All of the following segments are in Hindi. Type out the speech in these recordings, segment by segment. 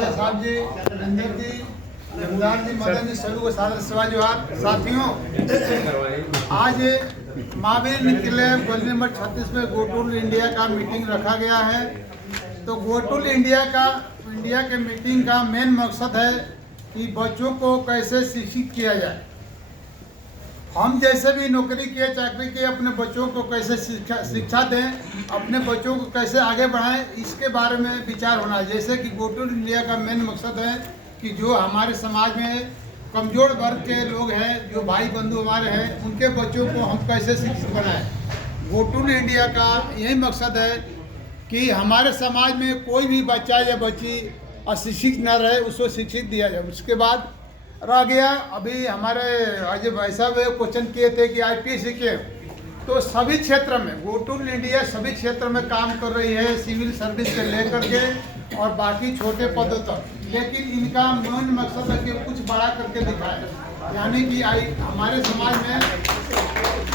इंडिया साहब जी, रंजन जी, जमदार जी, मदन जी, सभी को सादर सवाल जोहार। साथियों, आज महावीर निकले गली नंबर 36 में गो टू इंडिया का मीटिंग रखा गया है। तो गो टू इंडिया के मीटिंग का मेन मकसद है कि बच्चों को कैसे शिक्षित किया जाए। हम जैसे भी नौकरी किए चाकरी किए, अपने बच्चों को कैसे शिक्षा दें, अपने बच्चों को कैसे आगे बढ़ाएं, इसके बारे में विचार होना है। जैसे कि गो टू इंडिया का मेन मकसद है कि जो हमारे समाज में कमज़ोर वर्ग के लोग हैं, जो भाई बंधु हमारे हैं, उनके बच्चों को हम कैसे शिक्षित बनाएं। गो टू इंडिया का यही मकसद है कि हमारे समाज में कोई भी बच्चा या बच्ची अशिक्षित न रहे, उसको शिक्षित दिया जाए। उसके बाद रह गया, अभी हमारे आज भाई साहब क्वेश्चन किए थे कि IPS के, तो सभी क्षेत्र में गो टू इंडिया सभी क्षेत्र में काम कर रही है, सिविल सर्विस से लेकर के और बाकी छोटे पदों तक। लेकिन इनका मेन मकसद है कि कुछ बड़ा करके दिखाए, यानी कि हमारे समाज में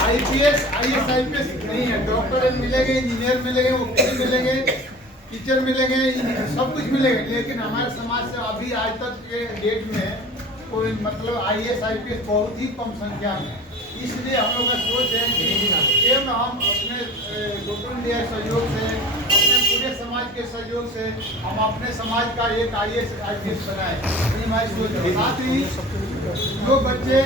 IPS IAS नहीं है। डॉक्टर मिलेंगे, इंजीनियर मिलेंगे, वकील मिलेंगे, टीचर मिलेंगे, सब कुछ मिलेंगे, लेकिन हमारे समाज से अभी आज तक के डेट में कोई मतलब IAS IPS बहुत ही कम संख्या में। इसलिए हम लोग का सोच है कि हम अपने गो टू इंडिया सहयोग से, अपने पूरे समाज के सहयोग से हम अपने समाज का एक IAS IPS बनाए। ये हमारी सोच है। साथ ही जो बच्चे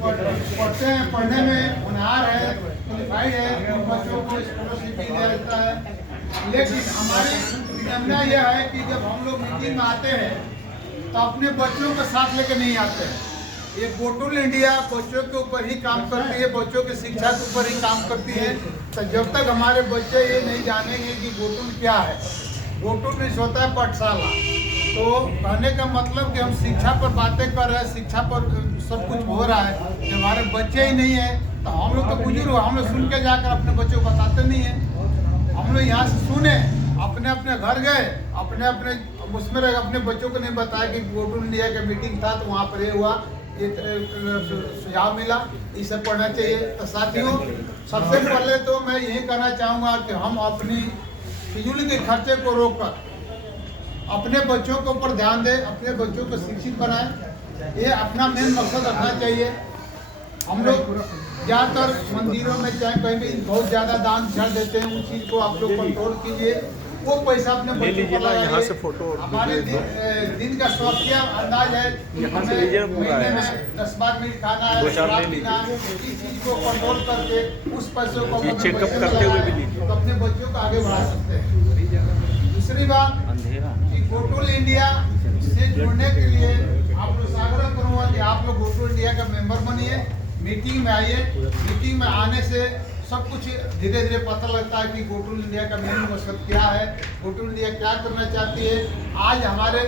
पढ़ते हैं, पढ़ने में होनहार है, क्वालिफाइड है, उन बच्चों को स्कॉलरशिप भी दिया जाता है। लेकिन हमारी विडंबना यह है कि जब हम लोग मीटिंग में आते हैं तो अपने बच्चों के साथ लेके नहीं आते हैं। ये गो टू इंडिया बच्चों के ऊपर ही काम करती है, बच्चों की शिक्षा के ऊपर ही काम करती है। तो जब तक हमारे बच्चे ये नहीं जानेंगे कि गो टू क्या है, गो टू होता है पाठशाला। तो कहने का मतलब कि हम शिक्षा पर बातें कर रहे हैं, शिक्षा पर सब कुछ हो रहा है, जब हमारे बच्चे ही नहीं है तो हम लोग तो बुजुर्ग हो, हम लोग सुन के जाकर अपने बच्चों को बताते नहीं हैं। हम लोग यहाँ से सुने, अपने अपने घर गए, अपने अपने उसमें रह अपने बच्चों को नहीं बताया कि गो टू इंडिया का मीटिंग था तो वहाँ पर ये हुआ, ये सुझाव मिला, इसे पढ़ना चाहिए। तो साथियों, सबसे पहले तो मैं यही कहना चाहूँगा कि हम अपनी फिजूल के खर्चे को रोककर अपने बच्चों के ऊपर ध्यान दें, अपने बच्चों को शिक्षित बनाएं। ये अपना मेन मकसद रखना चाहिए। हम लोग ज़्यादातर मंदिरों में चाहे कहीं भी बहुत ज़्यादा दान छड़ देते हैं, उस चीज़ को आप लोग कंट्रोल कीजिए। वो पैसा अपने बच्चों को लगाइए। हमारे दिन का शौकिया अंदाज है कि हमें महीने में 10 बार मीट खाना है, शराब पीना है। इस चीज़ को कंट्रोल करके उस पैसों को चेकअप करते हुए भी तो अपने बच्चों को आगे बढ़ा सकते हैं। दूसरी बात कि गो टू इंडिया से जुड़ने के लिए आप लोग से आग्रह करूँगा कि आप लोग गो टू इंडिया का मेंबर बनिए, मीटिंग में आइए। मीटिंग में आने से सब कुछ धीरे धीरे पता लगता है कि गो टू इंडिया का मेन मकसद क्या है, गो टू इंडिया क्या करना चाहती है। आज हमारे